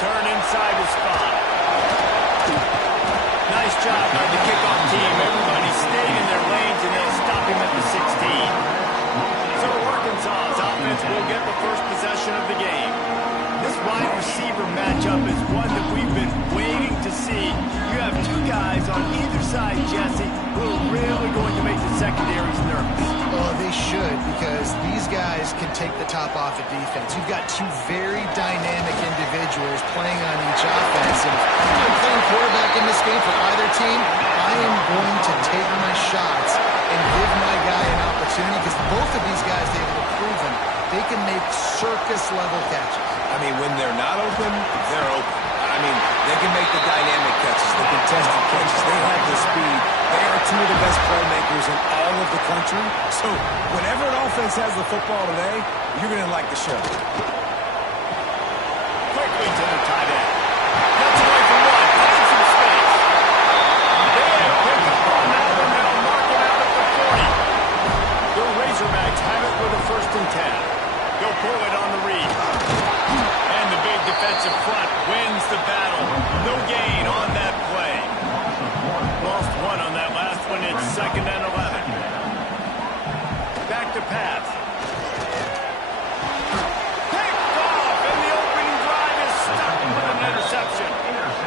return inside the spot. Nice job by the kickoff team. Everybody stayed in their lanes, and they'll stop him at the 16. So Arkansas's offense will get the first possession of the game. This wide receiver matchup is one that we've been waiting to see. You have two guys on either side, Jesse, who are really going to make the secondaries nervous. Well, they should, because these guys can take the top off of defense. You've got two very dynamic individuals playing on each offense. And if I'm playing quarterback in this game for either team, I am going to take my shots and give my guy an opportunity, because both of these guys, they've proven they can make circus-level catches. I mean, when they're not open, they're open. I mean, they can make the dynamic catches, the contested catches. They have the speed. They are two of the best playmakers in all of the country. So whenever an offense has the football today, you're going to like the show. Quickly to the tight end. Gets away from one. Finds some space. They pick up on that one. They'll mark it out at the 40. The Razorbacks have it with a 1st and 10. They'll pull it on the read. And the big defensive front wins the battle. No gain on that play. Lost one on that last one. It's 2nd and 11. Back to pass. Picked off, and the opening drive is stopped with an interception.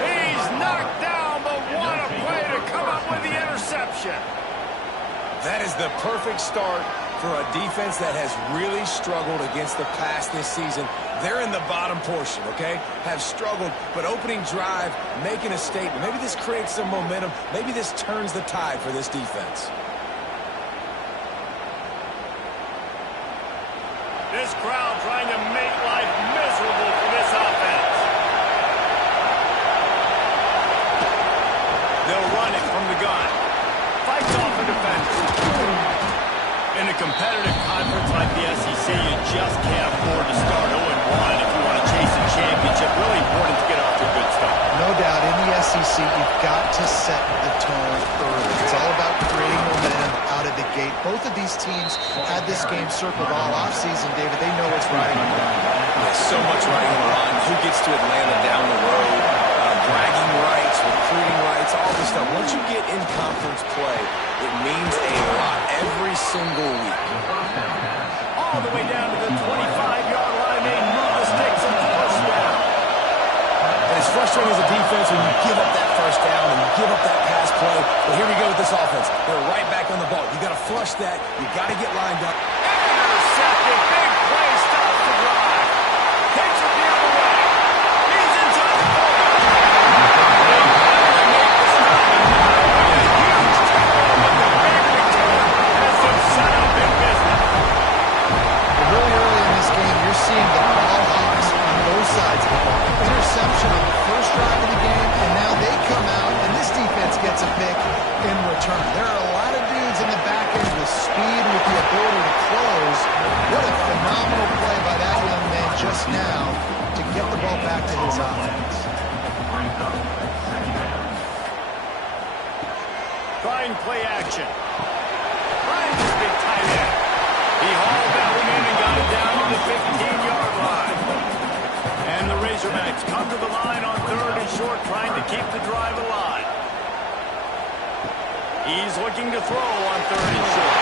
He's knocked down, but what a play to come up with the interception. That is the perfect start for a defense that has really struggled against the pass this season. They're in the bottom portion, okay? Have struggled, but opening drive, making a statement. Maybe this creates some momentum. Maybe this turns the tide for this defense. This crowd trying to make life miserable for this offense. They'll run it from the gun. Fights off a defender. In a competitive conference like the SEC, you just can't afford to start 0-1 if you want to chase a championship. Really important to get off to a good start. No doubt, in the SEC, you've got to set the tone early. It's all about creating momentum out of the gate. Both of these teams had this game circled all offseason, David. They know what's riding on the line. There's so much riding on the line. Who gets to Atlanta down the road? Bragging rights, recruiting rights, all this stuff. Once you get in conference play, it means a lot every single week. All the way down to the 25-yard line. They move the sticks and push down. And it's frustrating as a defense when you give up that first down and you give up that pass play. But here we go with this offense. They're right back on the ball. You got to flush that. You got to get lined up. Intercepted. Big play stops the drive. Takes it the other way. He's inside the 40. Seeing the ball hawks on both sides of the ball. Interception on the first drive of the game, and now they come out, and this defense gets a pick in return. There are a lot of dudes in the back end with speed, with the ability to close. What a phenomenal play by that young man just now to get the ball back to his offense. Trying play action. Ryan's a big tight end. He hauled that one in and got it down to the 15-yard line. And the Razorbacks come to the line on 3rd and short, trying to keep the drive alive. He's looking to throw on 3rd and short.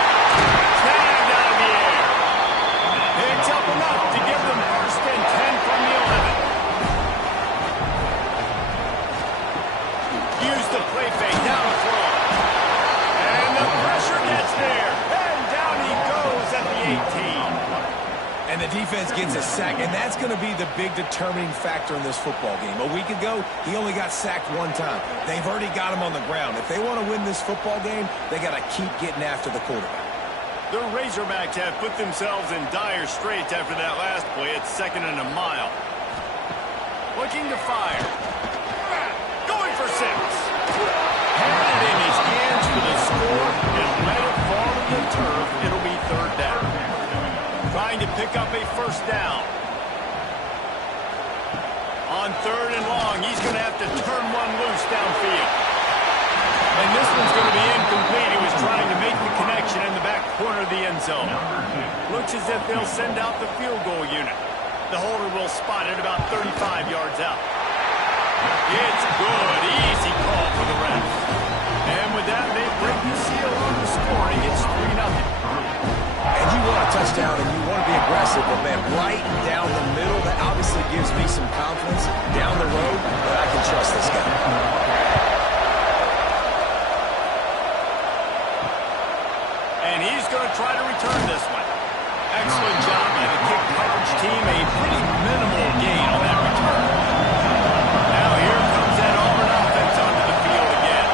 Snagged out of the air. Picks up enough to give them 1st and 10 from the 11. Use the play fake down the throw. And the pressure gets there. At the 18. And the defense gets a sack, and that's going to be the big determining factor in this football game. A week ago, he only got sacked one time. They've already got him on the ground. If they want to win this football game, they got to keep getting after the quarterback. The Razorbacks have put themselves in dire straits after that last play. It's 2nd and a mile. Looking to fire. Going for 6. Had it in his hands for the score and let it fall to the turf. It'll be 3rd down. Trying to pick up a 1st down. On 3rd and long, he's going to have to turn one loose downfield. And this one's going to be incomplete. He was trying to make the connection in the back corner of the end zone. Looks as if they'll send out the field goal unit. The holder will spot it about 35 yards out. It's good. Easy call for the refs. And with that, they break the seal on the scoring. It's 3-0. And you want a touchdown and you want to be aggressive, but man, right down the middle, that obviously gives me some confidence down the road that I can trust this guy. And he's going to try to return this one. Excellent job by the kick coverage team. A pretty minimal gain on that return. Now here comes that Auburn offense onto the field again.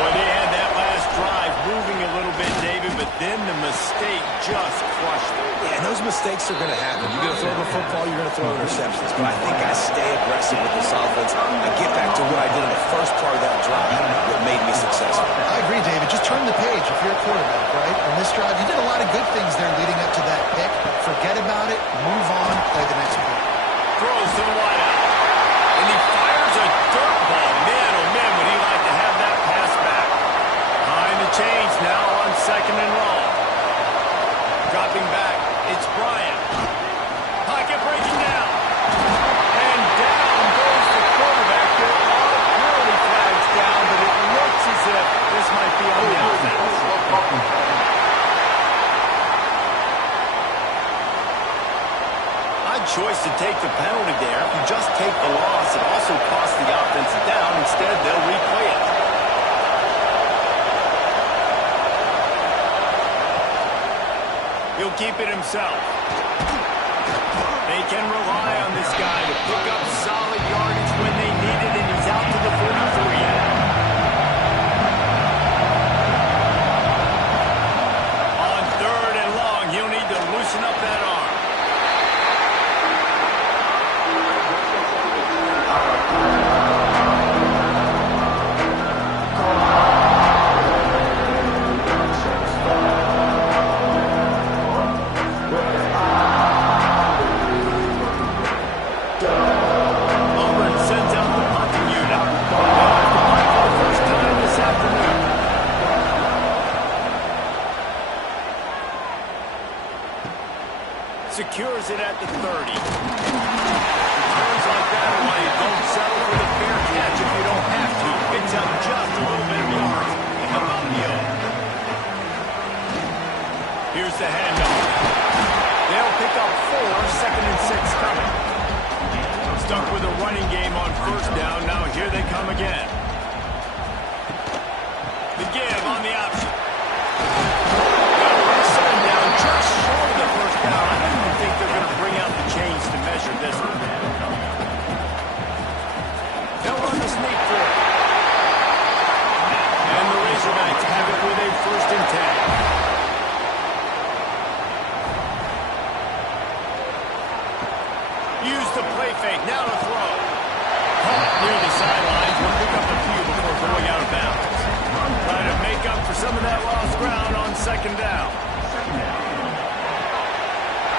Boy, they had that last drive moving a little bit, David, but then the mistake just crushed them. Yeah, and those mistakes are going to happen. You're going to throw the football, you're going to throw interceptions. But I think I stay aggressive with this offense. I get back to what I did in the first part of that drive that made me successful. I agree, David. Just turn the page if you're a quarterback, right? On this drive, you did a lot of good things there leading up to that pick. Forget about it, move on, play the next play. Throws to the wideout. And he fires a dirt ball. Man, oh man, would he like to have that pass back. Behind the chains now on 2nd and long. Dropping back, it's Bryant. Pocket breaking down. And down goes the quarterback. There are penalty flags down, but it looks as if this might be on the offense. Odd choice to take the penalty there. If you just take the loss, it also costs the offense down. Instead, they'll replay it. He'll keep it himself. They can rely on this guy to pick up solid yardage when they need it, and he's out to the 43. On 3rd and long, he'll need to loosen up that arm. Auburn sends out the punting unit. They'll have to punt for the first time this afternoon. Secures it at the 30. Returns like that are why you don't settle for the fair catch if you don't have to. Picks up just a little bit of yards. Pick up on the O. Here's the handoff. They'll pick up 4, 2nd and 6 coming. Stuck with a running game on 1st down. Now here they come again. The give on the option. Second down, just short of the 1st down. I don't even think they're going to bring out the chains to measure this one. They'll run the sneak for it. And the Razorbacks have it with a 1st and 10. Use the play fake. Now to throw. Caught near the sidelines. Will pick up a few before going out of bounds. Trying to make up for some of that lost ground on 2nd down.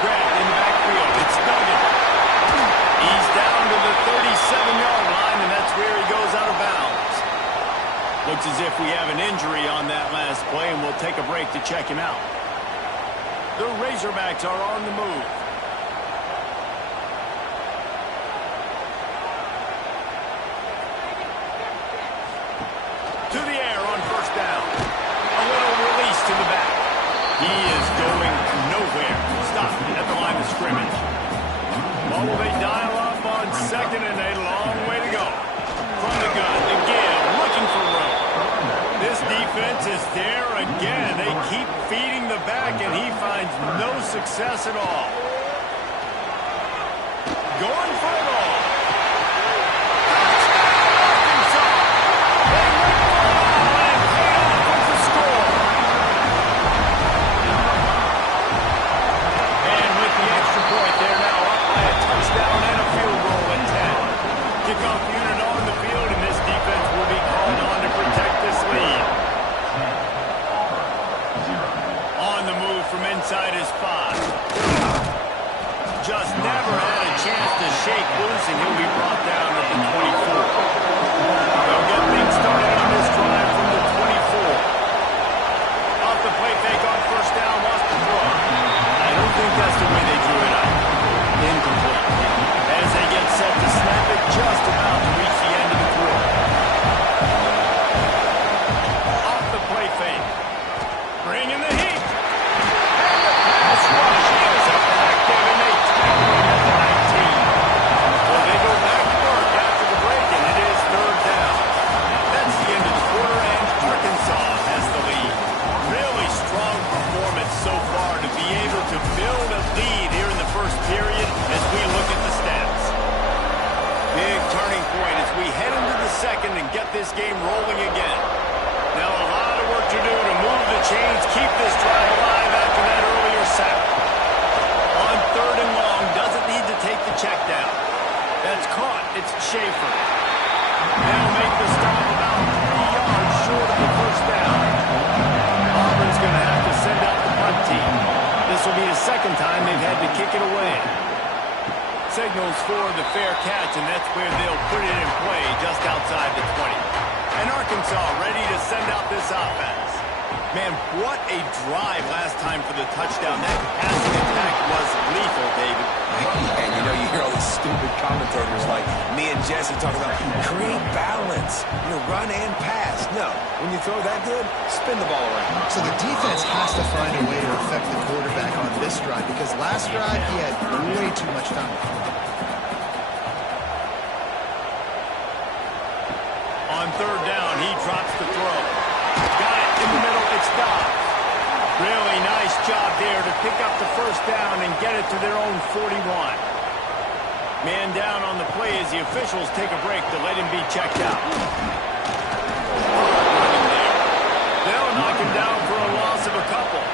Grabbed in the backfield. It's Duggan. He's down to the 37-yard line, and that's where he goes out of bounds. Looks as if we have an injury on that last play, and we'll take a break to check him out. The Razorbacks are on the move. To the air on 1st down. A little release to the back. He is going nowhere. Stop at the line of scrimmage. Well, will they dial up on 2nd and a long way to go. From the gun, the give, looking for room. This defense is there again. They keep feeding the back, and he finds no success at all. Going for it all. Touchdown and a field goal at 10. Kickoff unit on the field, and this defense will be called on to protect this lead. On the move from inside his 5. Just never had a chance to shake loose, and he'll be brought down at the 24. They'll get things started on this drive from the 24. Off the play fake on 1st down, wants to throw. I don't think that's the way they drew it up. Incomplete. As they get set to snap it, just about to reach the end Bringing the heat. And the pass rush is effective, and they tackle him at the 19. Well, they go back to work after the break, and it is third down. That's the end of the quarter, and Arkansas has the lead. Really strong performance so far to be able to build a lead here in the first period as we look at the stats. Big turning point as we head into the second and get this game rolling again. Now a lot of work to do to move the chains, keep this drive alive after that earlier sack. On third and long, doesn't need to take the check down. That's caught. It's Schaefer. They'll make the stop about 3 yards short of the first down. Auburn's going to have to send out the punt team. This will be the second time they've had to kick it away. Signals for the fair catch, and that's where they'll put it in play just outside the 20. And Arkansas ready to send out this offense. Man, what a drive last time for the touchdown. That passing attack was lethal, David. And you know, you hear all these stupid commentators like me and Jesse talking about create balance, run and pass. No, when you throw that good, spin the ball around. So the defense has to find a way to affect the quarterback on this drive, because last drive he had way too much time. On third down, he drops the throw. Got it in the middle, it's Dobbs. Really nice job there to pick up the first down and get it to their own 41. Man down on the play as the officials take a break to let him be checked out. They'll knock him down for a loss of a couple.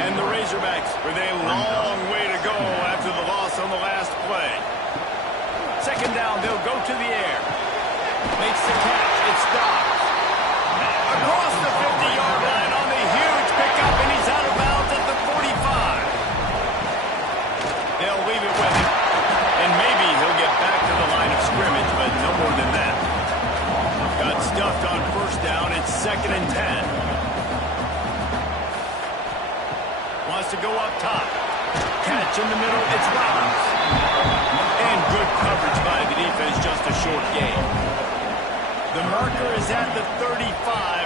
And the Razorbacks with a long way to go after the loss on the last play. Second down, they'll go to the air. Makes the catch. It's Dobbs. Across the 50-yard line on the huge pickup, and he's out of bounds at the 45. They'll leave it with him. And maybe he'll get back to the line of scrimmage, but no more than that. Got stuffed on first down. It's 2nd and 10. Wants to go up top. Catch in the middle. It's Robbins. And good coverage by the defense, just a short gain. The marker is at the 35,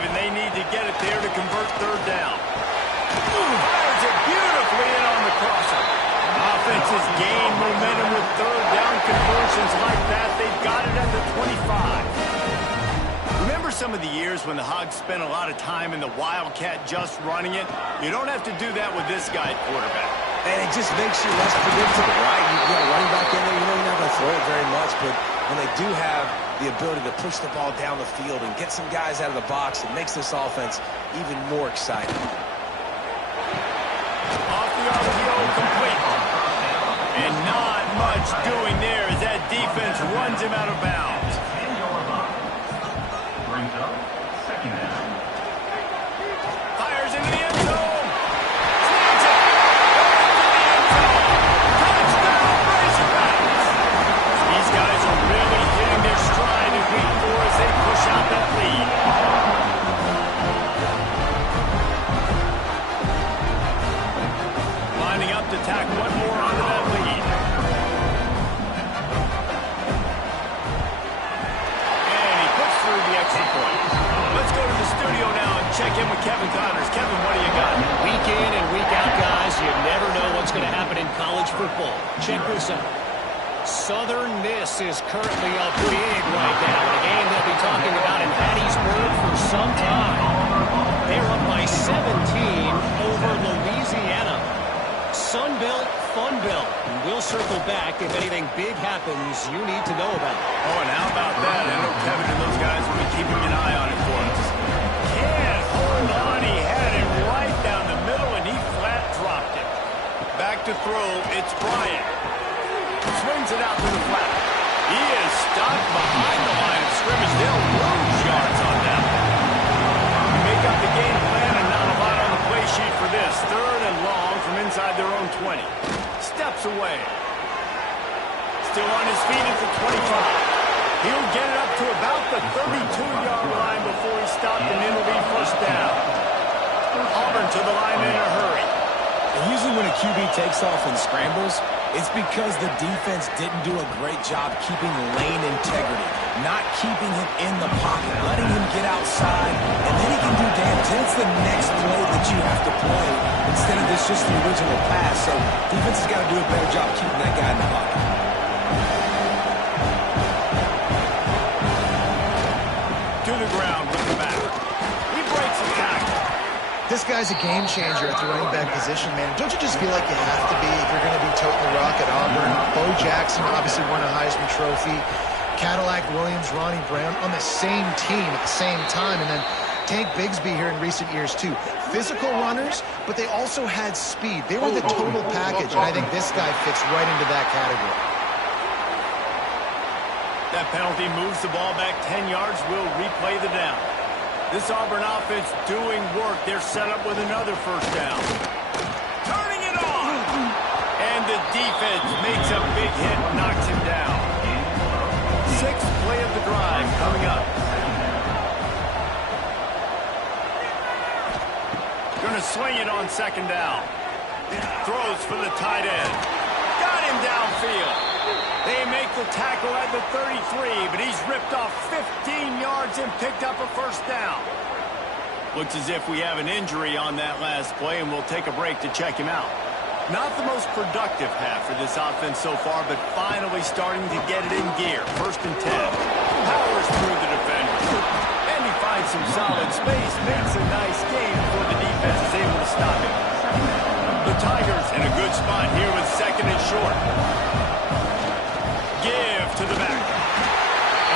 and they need to get it there to convert third down. Fires it beautifully in on the crosser. Offense has gained momentum with third down conversions like that. They've got it at the 25. Remember some of the years when the Hogs spent a lot of time in the Wildcat just running it? You don't have to do that with this guy at quarterback. And it just makes you less predictable, right? You got a running back in there, you're not going to throw it very much, but when they do have the ability to push the ball down the field and get some guys out of the box, it makes this offense even more exciting. Off the RPO, complete. And not much doing there as that defense runs him out of bounds. Brings up second down. Fires into the end zone. Snags it. Touchdown, Razorbacks. These guys are really hitting their stride in week 4 as they push out that lead. Lining up to tack one more onto that lead. And he puts through the extra point. Let's go to the studio now and check in with Kevin Connors. Kevin, what do you got? Week in and week out, guys, you never know what's going to happen in college football. Check this out. Southern Miss is currently up big right now in a game they'll be talking about in Hattiesburg for some time. They're up by 17 over Louisiana. Sunbelt, Funbelt. We'll circle back if anything big happens you need to know about. Oh, and how about that? I know Kevin and those guys will be keeping an eye on it for us. Can't hold on. He had it right down the middle, and he flat dropped it. Back to throw. It's Bryant. Swings it out to the flat. He is stopped behind the line of scrimmage. They'll lose yards on that one. Make up the game plan, and not a lot on the play sheet for this. Third and long from inside their own 20. Steps away. Still on his feet at the 25. He'll get it up to about the 32-yard line before he's stopped, and it'll be first down. Auburn to the line in a hurry. And usually when a QB takes off and scrambles, it's because the defense didn't do a great job keeping lane integrity, not keeping him in the pocket, letting him get outside, and then he can do damage. Then it's the next play that what you have to play instead of this just the original pass. So defense has got to do a better job keeping that guy in the pocket. To the ground with the back. He breaks the tackle. This guy's a game changer at the running back position, man. Don't you just feel like you have to be if you're going to be toting the rock at Auburn? Bo Jackson obviously won a Heisman Trophy. Cadillac Williams, Ronnie Brown on the same team at the same time. And then Tank Bigsby here in recent years, too. Physical runners, but they also had speed. They were the total package, and I think this guy fits right into that category. That penalty moves the ball back 10 yards. We'll replay the down. This Auburn offense doing work. They're set up with another first down. Turning it on. And the defense makes a big hit, knocks him down. Sixth play of the drive coming up. Going to swing it on second down. Throws for the tight end. Got him downfield. They make the tackle at the 33, but he's ripped off 15 yards and picked up a first down. Looks as if we have an injury on that last play, and we'll take a break to check him out. Not the most productive half for this offense so far, but finally starting to get it in gear. First and 10. Powers through the defender. And he finds some solid space. Makes a nice gain before the defense is able to stop him. The Tigers in a good spot here with second and short. Give to the back.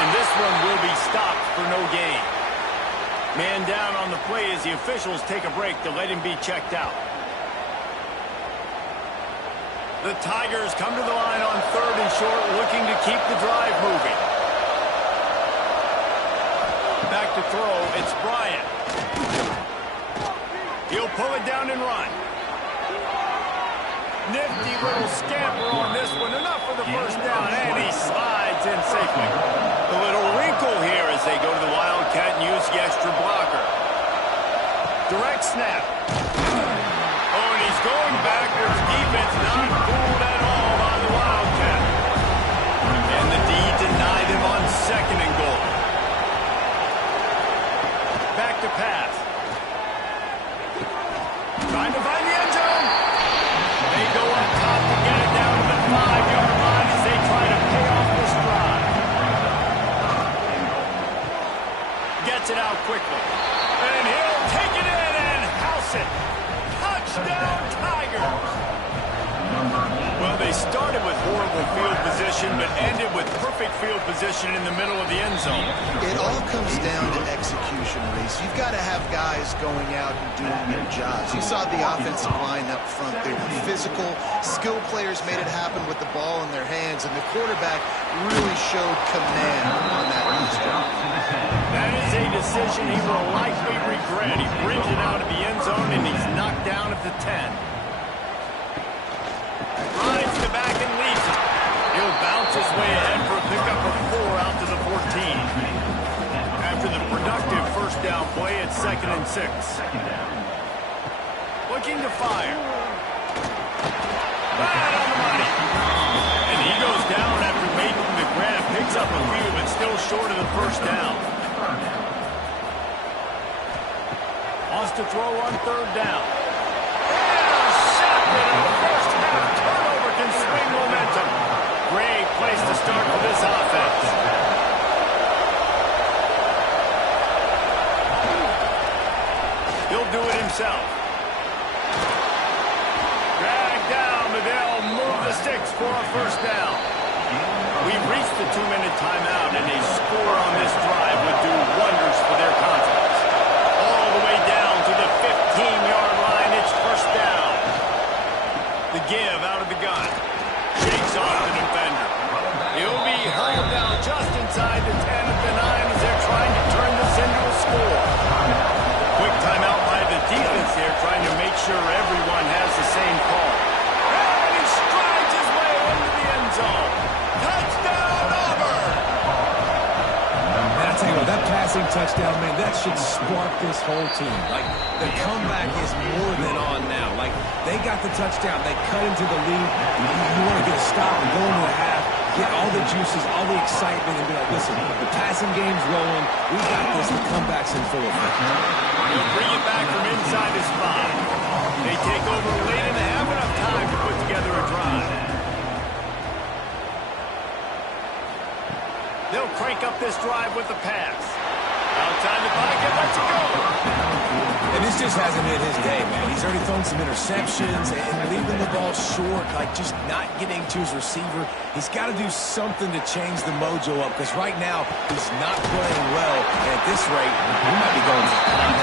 And this one will be stopped for no gain. Man down on the play as the officials take a break to let him be checked out. The Tigers come to the line on third and short, looking to keep the drive moving. Back to throw, it's Bryant. He'll pull it down and run. Nifty little scamper on this one. Enough for the first down, and he slides in safely. A little wrinkle here as they go to the Wildcat and use the extra blocker. Direct snap. Oh, and he's going backwards. Defense not fooled at all by the Wildcat. And the D denied him on second and goal. Back to pass. Trying to find the end zone. They go up top to get it down to the 5-yard line as they try to pay off this drive. Gets it out quickly. And he'll take it in and house it. Touchdown, Tigers. Well, they started with horrible field position, but ended with perfect field position in the middle of the end zone. It all comes down to execution, Reese. You've got to have guys going out and doing their jobs. You saw the offensive line up front. They were physical. Skill players made it happen with the ball in their hands, and the quarterback really showed command on that last drive. That is a decision he will likely regret. He brings it out of the end zone, and he's knocked down at the 10. Rides the back and leads it. He'll bounce his way ahead for a pickup of 4 out to the 14. After the productive first down play, it's second and 6. Looking to fire. Right on the money. And he goes down after making the grab. Picks up a few, but still short of the first down. Wants to throw on third down. And a shotgun in the first half. Turnover can swing momentum. Great place to start for this offense. He'll do it himself. Drag down, but they'll move the sticks for a first down. We've reached the 2-minute timeout, and a score on this drive would do wonders for their confidence. All the way down to the 15-yard line, it's first down. The give out of the gun. Shakes off the defender. He'll be hurled down just inside the 10 at the 9 as they're trying to turn this into a score. Quick timeout by the defense here, trying to make sure everyone has the same call. And he strides his way into the end zone. Touchdown, Auburn! And I tell you what, that passing touchdown, man, that should spark this whole team. Like, the comeback is more than on now. Like, they got the touchdown. They cut into the lead. You want to get a stop and go into the half, get all the juices, all the excitement, and be like, listen, the passing game's rolling. We got this. The comeback's in full effect. He'll bring it back from inside his 5. this drive with the pass. Outside the pocket, lets it go. And this just hasn't been his day, man. He's already thrown some interceptions and leaving the ball short, like just not getting to his receiver. He's got to do something to change the mojo up because right now he's not playing well. And at this rate, he might be going to the punt.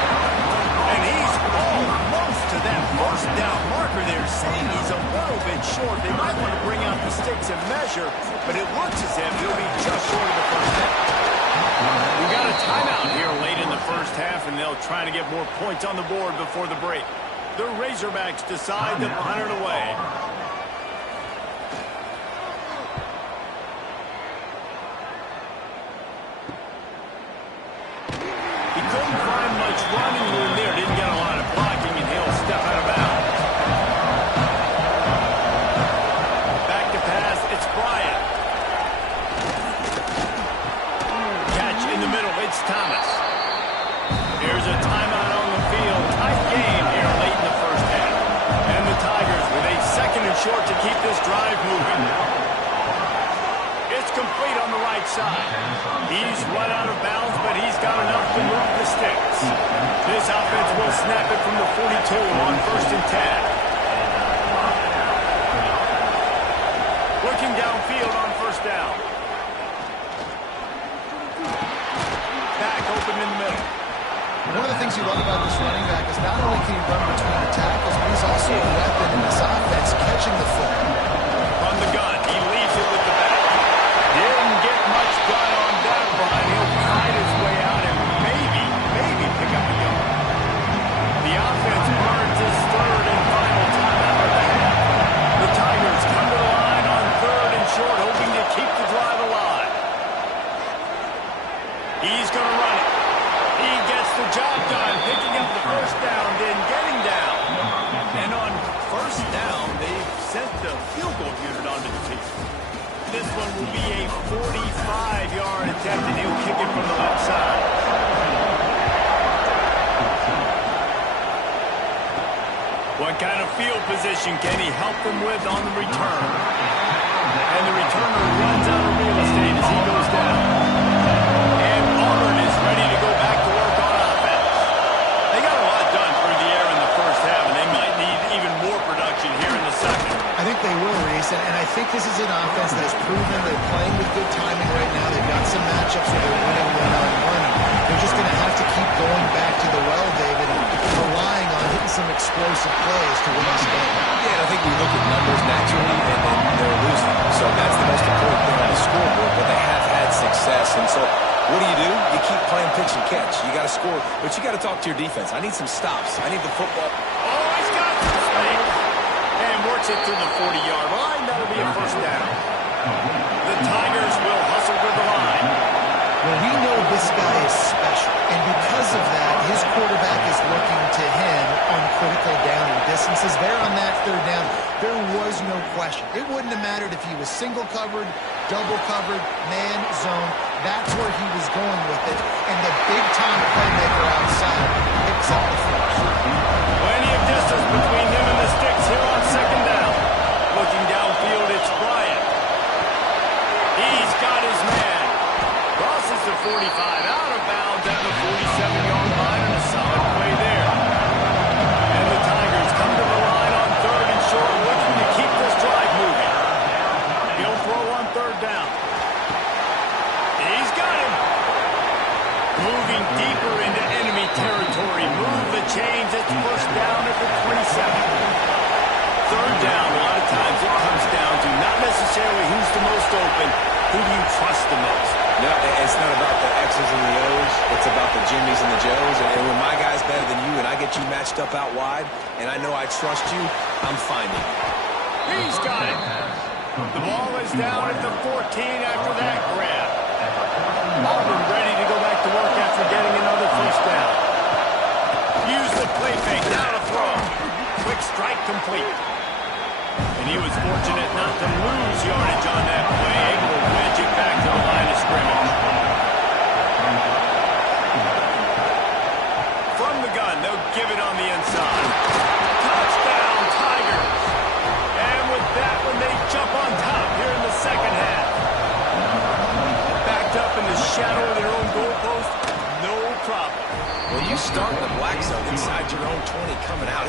And he's almost to that first down marker there, saying he's a little bit short. They might want to bring out the sticks and measure, but it looks as if he'll be just short of the first down. We got a timeout here late in the first half, and they'll try to get more points on the board before the break. The Razorbacks decide to punt it away. He couldn't find much running room there. Didn't get a lot of blocking, and he'll step out of bounds. Back to pass. It's Bryant. In the middle, it's Thomas. Here's a timeout on the field. Tight game here late in the first half. And the Tigers with a second and short to keep this drive moving. It's complete on the right side. He's run out of bounds, but he's got enough to move the sticks. This offense will snap it from the 42 on 1st and 10. Looking downfield on 1st down. Open in the middle. One of the things you love about this running back is not only can he run between the tackles, but he's also a weapon in this offense, catching the football. From the gun, he leaves it with the back. Didn't get much done on that run. He'll fight his way out and maybe pick up the gun. The offense burns his third and final timeout at the half. The Tigers come to the line on 3rd and short, hoping to keep the drive alive. He's going to run it. He gets the job done, picking up the first down, then getting down. And on 1st down, they've sent the field goal unit onto the field. This one will be a 45-yard attempt, and he'll kick it from the left side. What kind of field position can he help them with on the return? And the returner runs out of real estate as he goes down. And Auburn is ready to go back to work on offense. They got a lot done through the air in the first half, and they might need even more production here in the second. I think they will, Reese, and I think this is an offense that has proven they're playing with good timing right now. They've got some matchups where they're winning one-on-one. They're just going to have to keep going back to the well, David, and relying on hitting some explosive plays to win this game. Yeah, and I think we look at numbers naturally, and then they're losing. So that's the most important thing on the scoreboard, but they have had success. And so what do? You keep playing pitch and catch. You got to score, but you got to talk to your defense. I need some stops. I need the football. Oh, he's got some space. And works it to the 40-yard line. That'll be a first down. The Tigers will hustle with the line. Well, we know this guy is special, and because of that, his quarterback is looking to him on critical down and distances. There on that 3rd down, there was no question. It wouldn't have mattered if he was single covered, double covered, man, zone. That's where he was going with it, and the big-time playmaker outside picks up the first. Plenty of distance between him and the sticks here on 2nd down. Looking downfield, it's Bryant. He's got his man. Crosses the 45, out of bounds at the 47-yard line, and a solid play there. And the Tigers come to the line on 3rd and short, looking to keep this drive moving. He'll throw on 3rd down. He's got him. Moving deeper into enemy territory. Move the chains. It's 1st down at the 27. 3rd down, a lot of times it comes down to not necessarily who's the most open, who do you trust the most? No, it's not about the X's and the O's. It's about the Jimmys and the Joes. And when my guy's better than you and I get you matched up out wide, and I know I trust you, I'm finding you. He's got it. The ball is down at the 14 after that grab. Auburn ready to go back to work after getting another first down. Use the play fake, now to throw. Quick strike complete. And he was fortunate not to lose yardage on that play, able to wedge it back to the line of scrimmage. From the gun, they'll give it on the inside. Touchdown, Tigers. And with that one, they jump on top here in the second half. Backed up in the shadow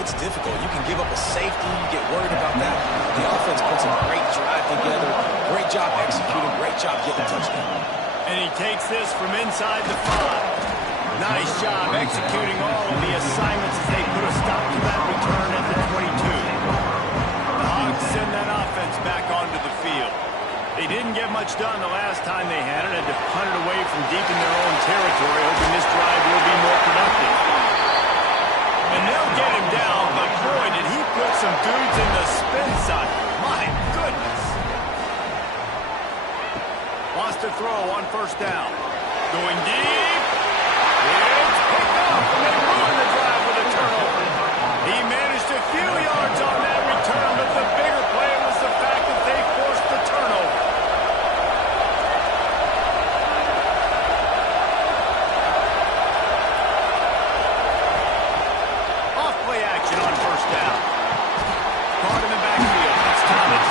it's difficult. You can give up a safety. You get worried about that. The offense puts a great drive together. Great job executing. Great job getting a touchdown. And he takes this from inside the 5. Nice job executing all of the assignments as they put a stop to that return at the 22. The Hogs send that offense back onto the field. They didn't get much done the last time they had it. Had to punt it away from deep in their own territory, hoping this drive will be more productive. And they'll get him down, but boy, did he put some dudes in the spin cycle. My goodness. Wants to throw on first down. Going deep. It's picked off, and they ruin the drive with a turnover. He managed a few yards on that return, but the bigger play was the fact that they forced the turnover. Off-play action on first down. Caught in the backfield. It's Thomas.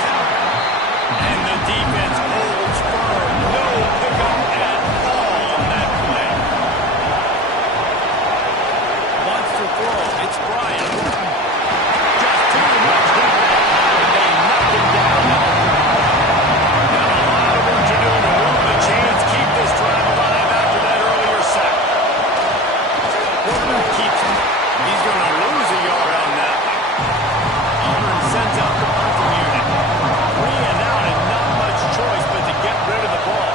And the defense holds firm. No pickup at all on that play. Wants to throw. It's Bryant. Just too much impact, and they knock him down. Now a lot of work to do to move the chains, keep this drive alive after that earlier sack. Quarterback keeps him. He's going to lose a yard on that. Auburn sends out the punting unit. 3 and out and not much choice but to get rid of the ball.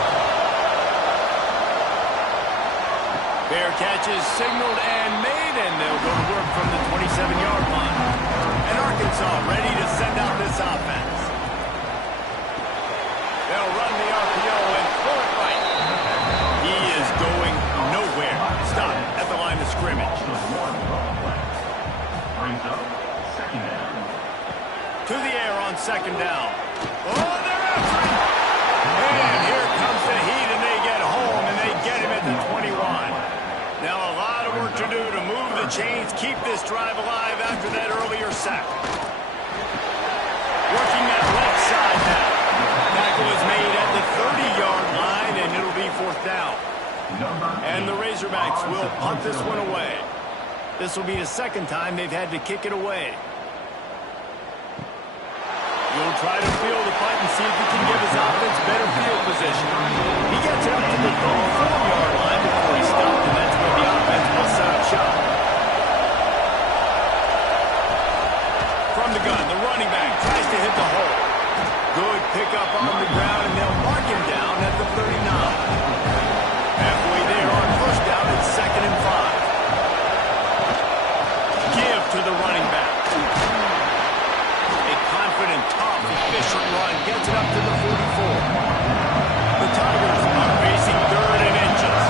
Fair catch is signaled and made, and they'll go to work from the 27-yard line. And Arkansas ready to send out this offense. They'll run the RPO and pull it right. He is going nowhere. Stop at the line of scrimmage. Brings up second down. To the air on second down. Oh, they're after him. And here comes the heat, and they get home, and they get him at the 21. Now a lot of work to do to move the chains, keep this drive alive after that earlier sack. Working that left side now. Tackle is made at the 30-yard line, and it'll be fourth down. And the Razorbacks will punt this one away. This will be the second time they've had to kick it away. He'll try to field the punt and see if he can give his offense better field position. He gets it up to the 34-yard line before he stopped, and that's where the offense will set up shop. From the gun, the running back tries to hit the hole. Good pickup on the ground, and they'll mark him down at the 39. Halfway there on first down, it's 2nd and 5. Give to the running back. A confident, tough, efficient run gets it up to the 44. The Tigers are racing 3rd and inches.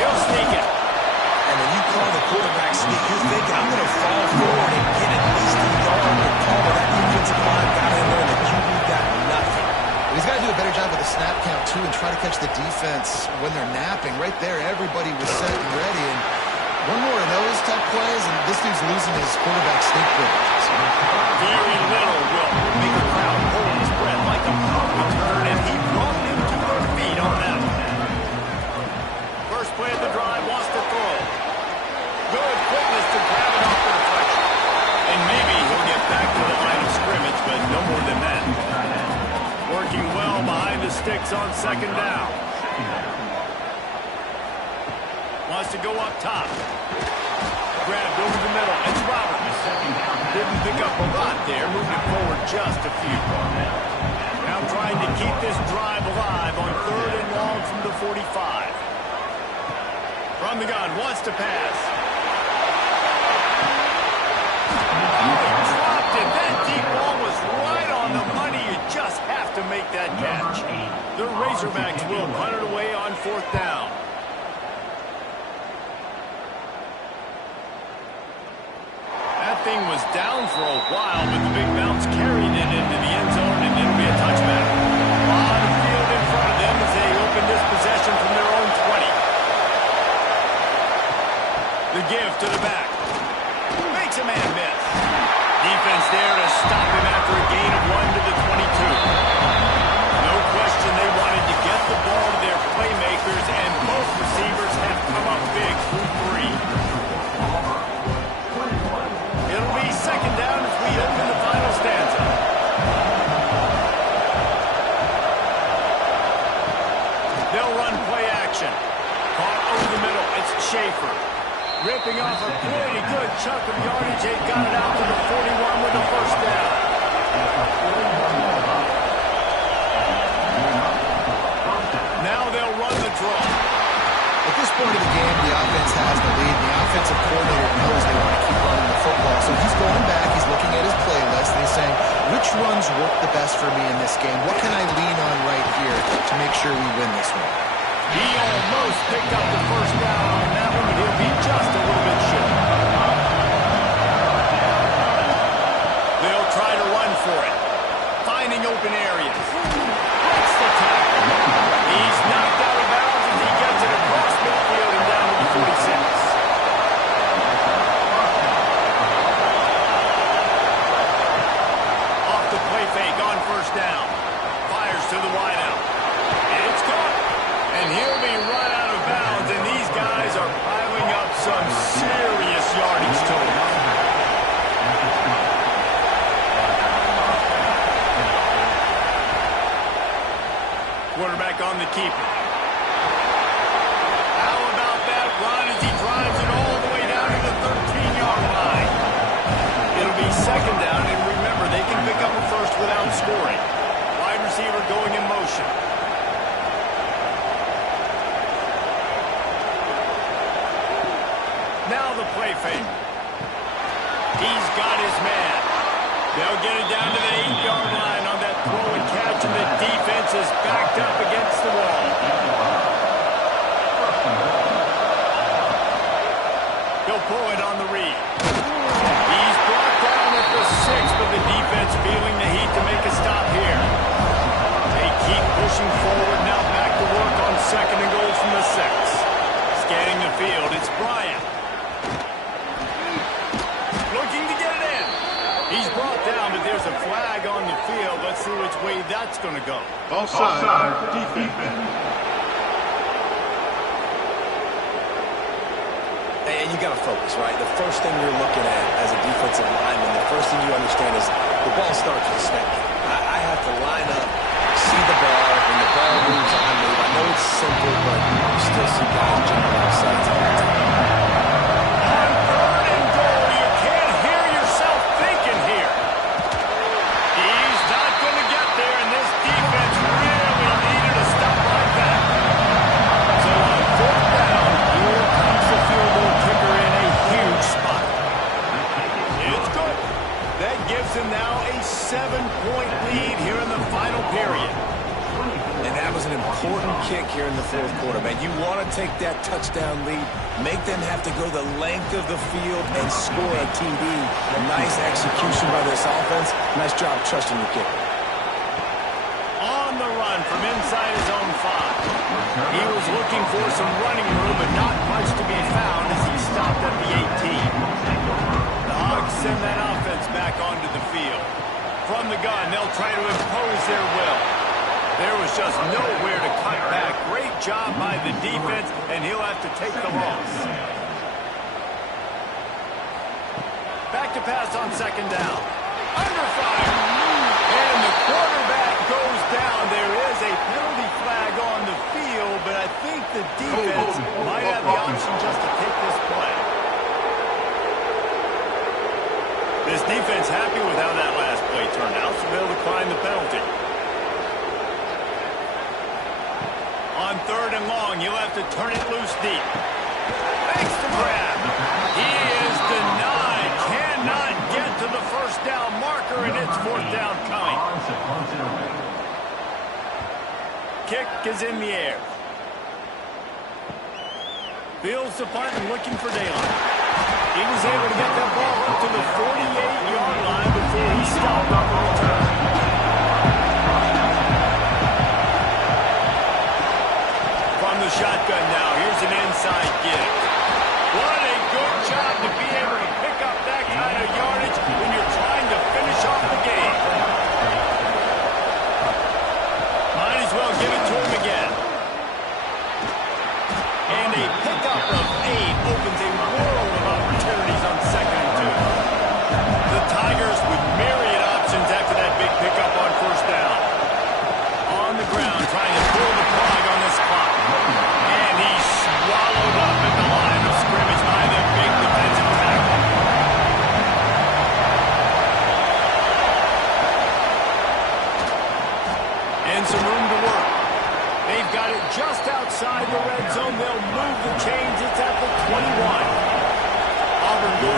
He'll sneak it. And when you call the quarterback sneak, you're thinking, I'm going to fall forward and get at least a yard. But Paul, that defensive line got in there, and the QB got nothing. He's got to do a better job with the snap count, too, and try to catch the defense when they're napping. Right there, everybody was set and ready. And one more of those type plays, and this dude's losing his quarterback sneak privileges. Very little will make the crowd hold his breath like a punt return, and he brought them to their feet on that one. First play of the drive wants to throw. Good quickness to grab it off the deflection. And maybe he'll get back to the line of scrimmage, but no more than that. Working well behind the sticks on second down. Wants to go up top. Grabbed over the middle. It's Robert. Didn't pick up a lot there. Moved it forward just a few. Now trying to keep this drive alive on 3rd and long from the 45. From the gun. Wants to pass. Dropped it. That deep ball was right on the money. You just have to make that catch. The Razorbacks will punt it away on 4th down. That thing was down for a while, but the big bounce carried it into the end zone, and it'll be a touchback. A lot of field in front of them as they open this possession from their own 20. The give to the back. Makes a man miss. Defense there to stop him after a gain of 1 to the 22. No question they wanted to get the ball to their playmakers, and both receivers have come up big through 3. pretty good chunk of yardage. They got it out to the 41 with the first down. Now they'll run the draw. At this point of the game, the offense has the lead. The offensive coordinator knows they want to keep running the football. So he's going back, he's looking at his playlist, and he's saying, which runs work the best for me in this game? What can I lean on right here to make sure we win this one? He almost picked up the first down on that one, but he'll be just a little bit short. They'll try to run for it. Finding open areas. Breaks the tackle. He's knocked out of bounds as he gets it across midfield and down to the 46. Off the play fake on first down. Fires to the wideout. It's caught. And he'll be run out of bounds, and these guys are piling up some serious yardage total. Quarterback on the keeper. How about that run as he drives it all the way down to the 13-yard line? It'll be second down, and remember, they can pick up a first without scoring. Wide receiver going in motion. Now the play fake. He's got his man. They'll get it down to the 8-yard line on that throw and catch, and the defense is backed up against the wall. He'll pull it on the read. He's brought down at the 6, but the defense feeling the heat to make a stop here. They keep pushing forward, now back to work on second and goal from the 6. Scanning the field, it's Bryant. Looking to get it in. He's brought down, but there's a flag on the field. Let's see which way that's going to go. Offside, defense. And you got to focus, right? The first thing you're looking at as a defensive lineman, the first thing you understand is the ball starts with a snap. I have to line up, see the ball, when the ball moves, I move. I know it's simple, but you still see guys jumping off sides all the time. On third and goal, you can't hear yourself thinking here. He's not going to get there, and this defense really needed a stop like that. So on fourth down, here comes the field goal kicker in a huge spot. It's good. That gives him now a 7-point lead here in the final period. And that was an important kick here in the fourth quarter, man. You want to take that touchdown lead, make them have to go the length of the field and score a TD. A nice execution by this offense. Nice job trusting your kicker. On the run from inside his own 5. He was looking for some running room, but not much to be found as he stopped at the 18. The Hogs send that offense back onto the field. From the gun, they'll try to impose their will. There was just nowhere to cut back. Great job by the defense, and he'll have to take the loss. Back to pass on second down. Under fire. And the quarterback goes down. There is a penalty flag on the field, but I think the defense might have the option just to take this play. This defense happy with how that last play turned out, so they'll decline the penalty. On third and long, you'll have to turn it loose deep. Makes the grab. He is denied. Cannot get to the first down marker, and it's fourth down coming. Kick is in the air. Fields the punt and looking for daylight. He was able to get that ball up to the 48-yard line before he stopped on the return. From the shotgun now, here's an inside give. What a good job to be able to pick up that kind of yardage when you're trying to finish off the game. Might as well give it to him again. And a pickup of 8 opens a world of opportunities on second and 2. The Tigers with myriad options after that big pickup on first down. On the ground, trying to pull the plug on this clock. And he's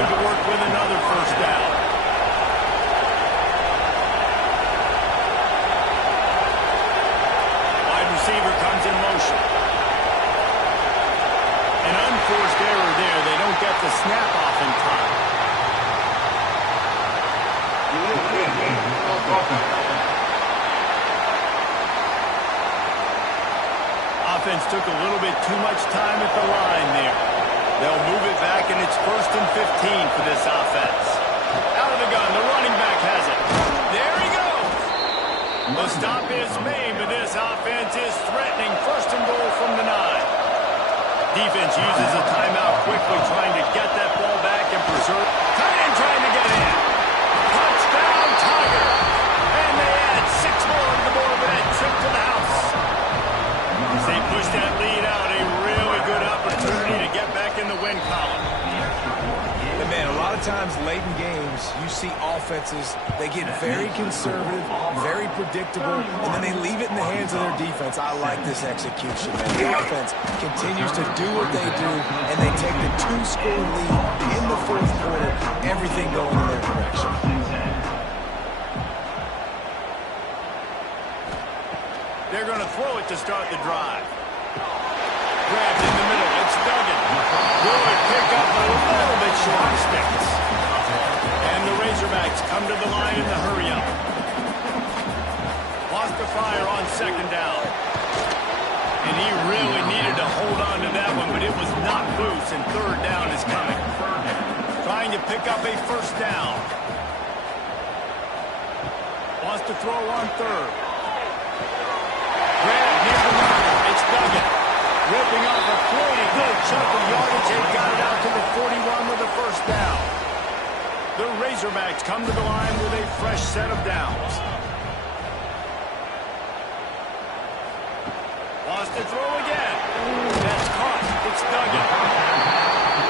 to work with another first down. Wide receiver comes in motion. An unforced error there. They don't get the snap off in time. Offense took a little bit too much time at the line there. They'll move it back, and it's 1st and 15 for this offense. Out of the gun, the running back has it. There he goes. The stop is made, but this offense is threatening 1st and goal from the 9. Defense uses a timeout quickly, trying to get that ball back and preserve. Tight end trying to get in. Touchdown, Tiger. And they add 6 more to the board with that trip to the house. As they push that lead out, a really good opportunity to get back in the win column. And man, a lot of times late in games, you see offenses, they get very conservative, very predictable, and then they leave it in the hands of their defense. I like this execution, man. The offense continues to do what they do, and they take the 2-score lead in the 4th quarter, everything going in their direction. They're going to throw it to start the drive. Grabbed in the middle. It's Duggan. Good pick up a little bit short of sticks. And the Razorbacks come to the line in the hurry-up. Lost the fire on 2nd down. And he really needed to hold on to that one, but it was not loose, and 3rd down is coming. Trying to pick up a 1st down. Wants to throw on 3rd. Grab near the line. It's Duggan. Ripping off a pretty good chunk of yardage. They got it out to the 41 with the 1st down. The Razorbacks come to the line with a fresh set of downs. Wants to throw again. That's caught. It's Duggan.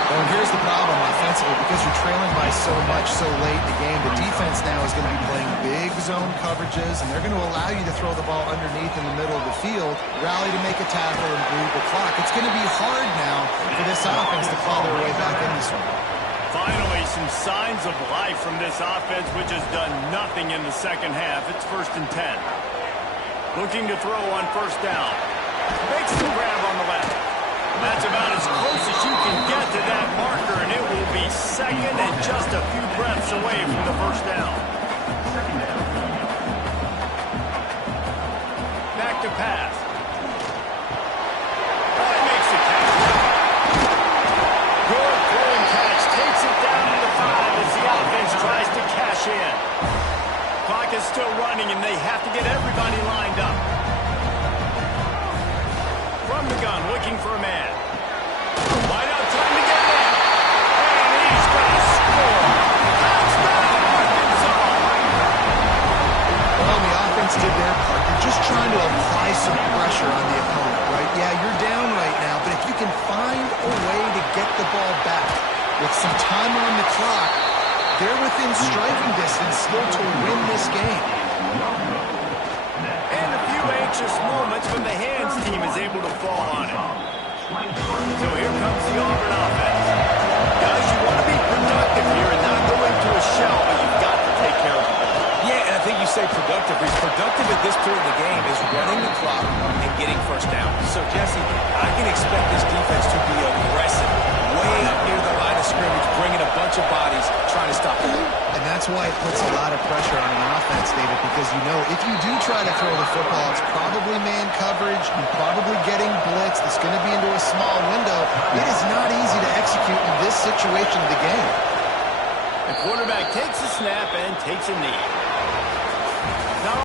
Well, here's the problem offensively. Because you're trailing by so much so late in the game, the defense now is going to be playing big zone coverages, and they're going to allow you to throw the ball underneath in the middle of the field, rally to make a tackle, and bleed the clock. It's going to be hard now for this offense to claw their way back in this one. Finally, some signs of life from this offense, which has done nothing in the 2nd half. It's 1st and 10. Looking to throw on 1st down. Makes the grab on the left. That's about as close as you can get to that marker, and it will be 2nd and just a few breaths away from the 1st down. Back to pass. That makes the catch. Good throwing catch. Takes it down to the 5 as the offense tries to cash in. Clock is still running, and they have to get everybody lined up. From the gun, looking for a man. Wide out, trying to get in. And he's going to score. Touchdown, Arkansas. Well, the offense did their part. They're just trying to apply some pressure on the opponent, right? Yeah, you're down right now, but if you can find a way to get the ball back with some time on the clock, they're within striking distance still to win this game. And a few anxious moments when the hands team is able to fall on it. So here comes the Auburn offense. Guys, you want to be productive here and not go into a shell, but you've got to take care of the ball. Yeah, and I think you say productive. He's productive at this point in the game is running the clock and getting 1st down. So, Jesse, I can expect this defense to be aggressive, way up near the line of scrimmage, bringing a bunch of bodies, trying to stop the run. And that's why it puts a lot of pressure on an offense, David, because you know if you do try to throw the football, it's probably man coverage, you're probably getting blitzed, it's going to be into a small window. It is not easy to execute in this situation of the game. The quarterback takes a snap and takes a knee.